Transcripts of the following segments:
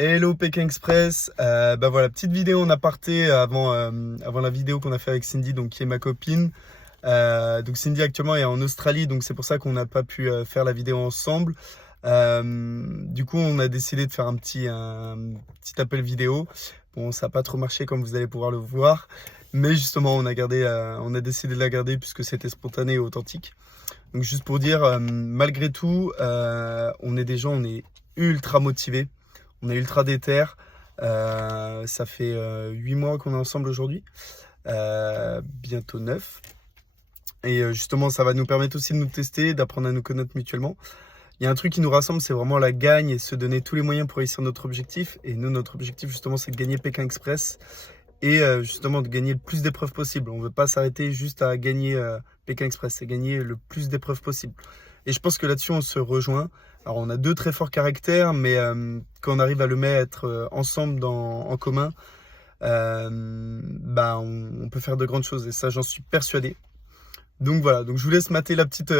Hello Pékin Express, bah voilà, petite vidéo en aparté avant la vidéo qu'on a fait avec Cindy, donc qui est ma copine. Donc Cindy actuellement est en Australie, donc c'est pour ça qu'on n'a pas pu faire la vidéo ensemble. Du coup, on a décidé de faire un petit appel vidéo. Bon, ça n'a pas trop marché comme vous allez pouvoir le voir, mais justement on a décidé de la garder puisque c'était spontané et authentique. Donc juste pour dire, malgré tout, on est ultra motivés. On est ultra déter. Ça fait 8 mois qu'on est ensemble aujourd'hui, bientôt 9. Et justement, ça va nous permettre aussi de nous tester, d'apprendre à nous connaître mutuellement. Il y a un truc qui nous rassemble, c'est vraiment la gagne et se donner tous les moyens pour réussir notre objectif. Et nous, notre objectif, justement, c'est de gagner Pékin Express et justement de gagner le plus d'épreuves possible. On ne veut pas s'arrêter juste à gagner Pékin Express, c'est gagner le plus d'épreuves possible. Et je pense que là-dessus, on se rejoint. Alors, on a deux très forts caractères, mais quand on arrive à le mettre ensemble en commun, bah, on peut faire de grandes choses. Et ça, j'en suis persuadé. Donc voilà, donc je vous laisse mater la petite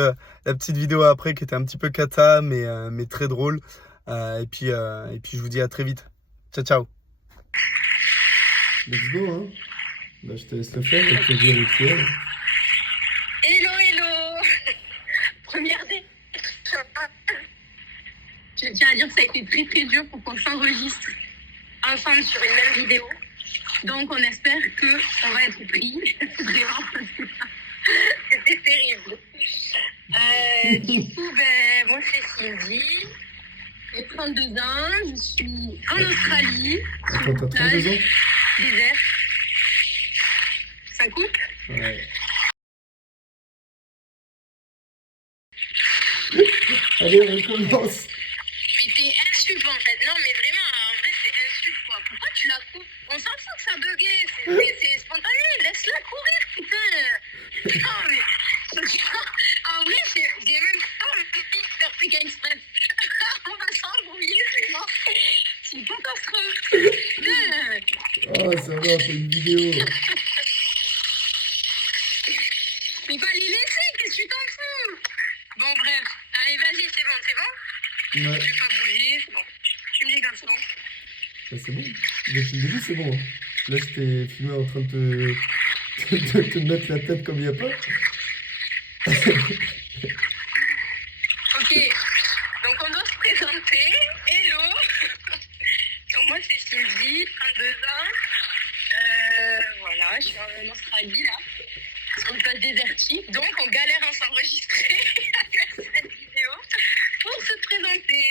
vidéo après qui était un petit peu cata, mais très drôle. Et puis je vous dis à très vite. Ciao, ciao. Let's go, hein. Là, je te laisse le faire, avec plaisir rituel. Hello, hello. Première dé. Je tiens à dire que ça a été très très dur pour qu'on s'enregistre ensemble sur une même vidéo. Donc on espère qu'on va être pris. Vraiment, parce que c'était terrible. Du coup, moi c'est Cindy. J'ai 32 ans. Je suis en Australie. Attends, t'as 32 ans? Désert. Ça coupe? Ouais. Allez, on recommence. Mais t'es insulte en fait. Non, mais vraiment, en vrai, c'est insulte quoi. Pourquoi tu la coupes? On s'en fout que ça buguait. C'est spontané. Laisse-la courir, putain. Non, mais. En vrai, j'ai même pas envie de faire Pékin Express. On va s'embrouiller, c'est mort. C'est une catastrophe. Putain. Oh, ça va, on fait une vidéo. Mais pas les laisser, qu'est-ce que tu t'en fous? Bon, bref. Allez, vas-y, c'est bon, c'est bon? Ouais. Je vais pas bouger, c'est bon. Tu me dis quand c'est bon. Bah, c'est bon. Depuis le début, c'est bon. Là, je t'ai filmé en train de te mettre la tête comme il n'y a pas. Ok, donc on doit se présenter. Hello. Donc moi c'est Cindy, 32 ans. Voilà, je suis en Australie là, sur une place désertique. Donc on galère à s'enregistrer à faire cette vidéo pour se présenter.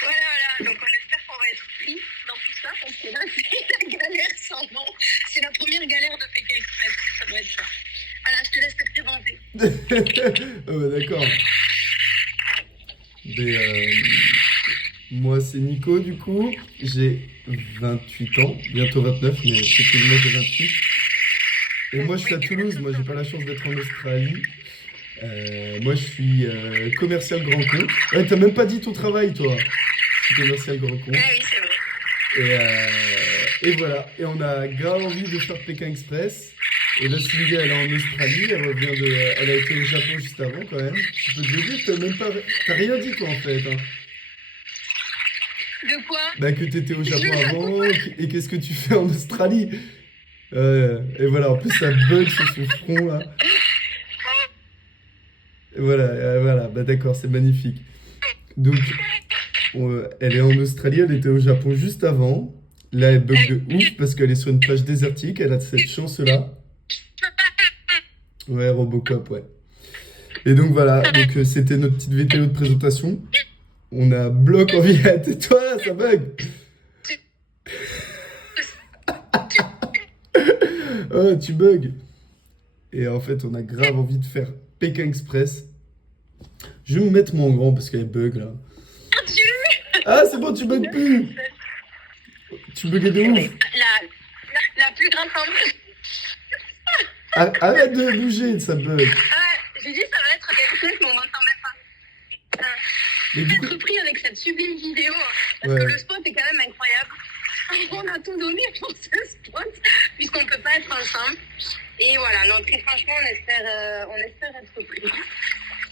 Voilà. Donc on espère qu'on va être pris dans tout ça parce que là c'est la galère sans nom. C'est la première galère de Pékin Express. Ça doit être ça. Voilà, je te laisse te présenter. Ah bah, d'accord. Mais, moi, c'est Nico, du coup. J'ai 28 ans, bientôt 29, mais effectivement, j'ai 28. Et moi, je suis à Toulouse. Moi, j'ai pas la chance d'être en Australie. Moi, je suis commercial grand compte. Ouais, t'as même pas dit ton travail, toi. Je suis commercial grand compte. Ah oui, c'est vrai. Et voilà. Et on a grave envie de faire Pékin Express. Et là, Cindy, elle est en Australie. Elle a été au Japon juste avant, quand même. Tu peux te le dire, t'as rien dit, toi, en fait. Hein. De quoi? Bah, que t'étais au Japon avant. Et qu'est-ce que tu fais en Australie? Et voilà, en plus, ça bug sur son front, là. Et voilà. Bah, d'accord, c'est magnifique. Donc, elle est en Australie, elle était au Japon juste avant. Là, elle bug de ouf parce qu'elle est sur une plage désertique. Elle a cette chance-là. Ouais, Robocop, ouais. Et donc voilà, donc c'était notre petite vidéo de présentation. On a bloc en vie. Tais-toi, ça bug. Oh, tu bugs. Et en fait, on a grave envie de faire Pékin Express. Je vais me mettre mon grand parce qu'elle bug là. Ah, c'est bon, tu bugs plus. Tu buguais de ouf. La plus grande tendance. Arrête de bouger, ça bug. J'ai dit ça va être quelque chose, mais on m'entend même pas. Mais Je du vais coup, être pris avec cette sublime vidéo, parce ouais. que le spot est quand même incroyable. On a tout donné pour ce spot, puisqu'on ne peut pas être ensemble. Et voilà, donc très franchement, on espère être pris.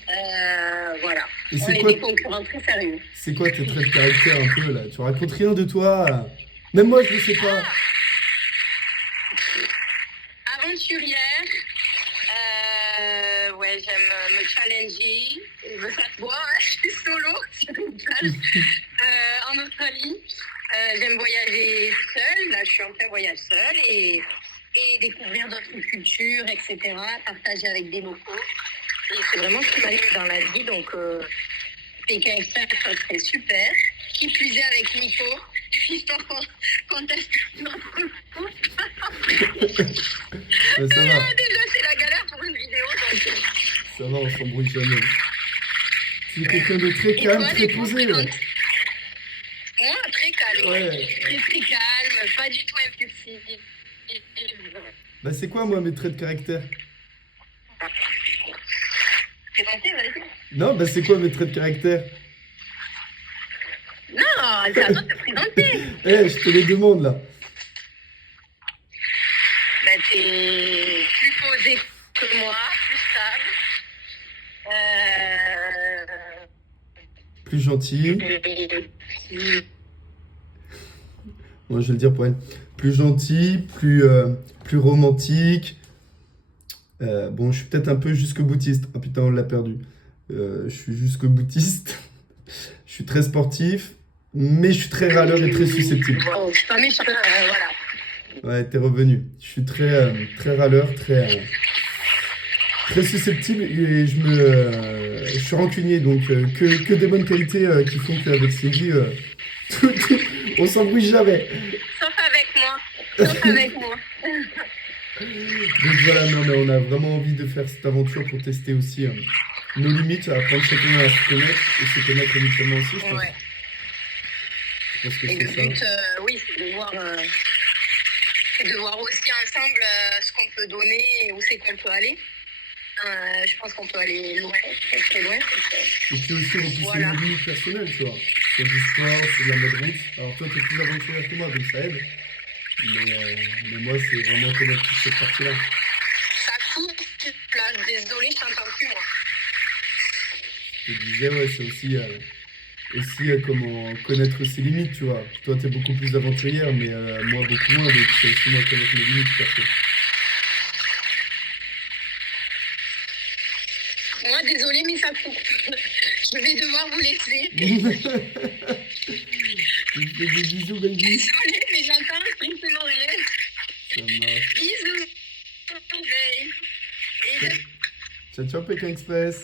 Voilà. Et On c'est est quoi, des concurrents très sérieux. c'est quoi tes traits de caractère un peu là? Tu racontes rien de toi. Même moi, je le sais pas. Aventurière. Ouais, j'aime me challenger. Ça se voit, hein, je suis solo sur une plage en Australie. J'aime voyager seule. Là, je suis en plein voyage seule et découvrir d'autres cultures, etc. Partager avec des locaux. Et c'est vraiment ce qui m'anime dans la vie. Donc, Pékin Express, ça serait super. Qui plus est avec Nico, histoire qu'on teste notre couple. Ouais, ça va, Déjà, c'est la galère pour une vidéo. Donc... ça va, on s'embrouille jamais. Tu es quelqu'un de très Et calme, toi, très du coup, posé. Ouais. Moi, très calme. Ouais. Très calme, pas du tout impulsif. Bah, c'est quoi, moi, mes traits de caractère? Présentez, vas-y. Non, bah, c'est quoi mes traits de caractère? Non, c'est à toi de te présenter. Eh, je te les demande là. Ben, t'es plus posé que moi, plus stable. Plus gentil. Plus- Moi, je vais le dire pour elle. Plus gentil, plus romantique. Bon, je suis peut-être un peu jusque-boutiste. Ah putain, on l'a perdu. Je suis jusque-boutiste. Je suis très sportif, mais je suis très râleur et très susceptible. Oh, je suis pas méchant, voilà. Ouais, t'es revenu. Je suis très râleur, très susceptible et je suis rancunier. Donc, que des bonnes qualités qui font qu'avec Sylvie, on s'embrouille jamais. Sauf avec moi. Sauf avec moi. Donc voilà, non, mais on a vraiment envie de faire cette aventure pour tester aussi nos limites, apprendre chacun à se connaître et se connaître mutuellement aussi, je pense. Ouais. Je pense que Et c'est le ça. but, oui, c'est de voir aussi ensemble ce qu'on peut donner et où c'est qu'on peut aller. Je pense qu'on peut aller loin, très très loin. Et puis aussi repousser Voilà. nos limites personnelles, tu vois. Sur du sport, sur de la mode route. Alors toi, t'es plus aventurière que moi, donc ça aide. Mais moi, c'est vraiment connaître toute cette partie-là. Ça coupe, là, désolé, je t'entends plus moi. Je te disais, ouais, c'est aussi comment connaître ses limites, tu vois. Toi, t'es beaucoup plus aventurière, mais moi, beaucoup moins, donc c'est aussi moi connaître mes limites, perso. Moi, désolé, mais ça coupe. Je vais devoir vous laisser. Je te fais des bisous, baby. Désolé, mais j'entends un strictement rien. Ça marche. Bisous. Bye. Et Ciao, ciao, Pékin Express.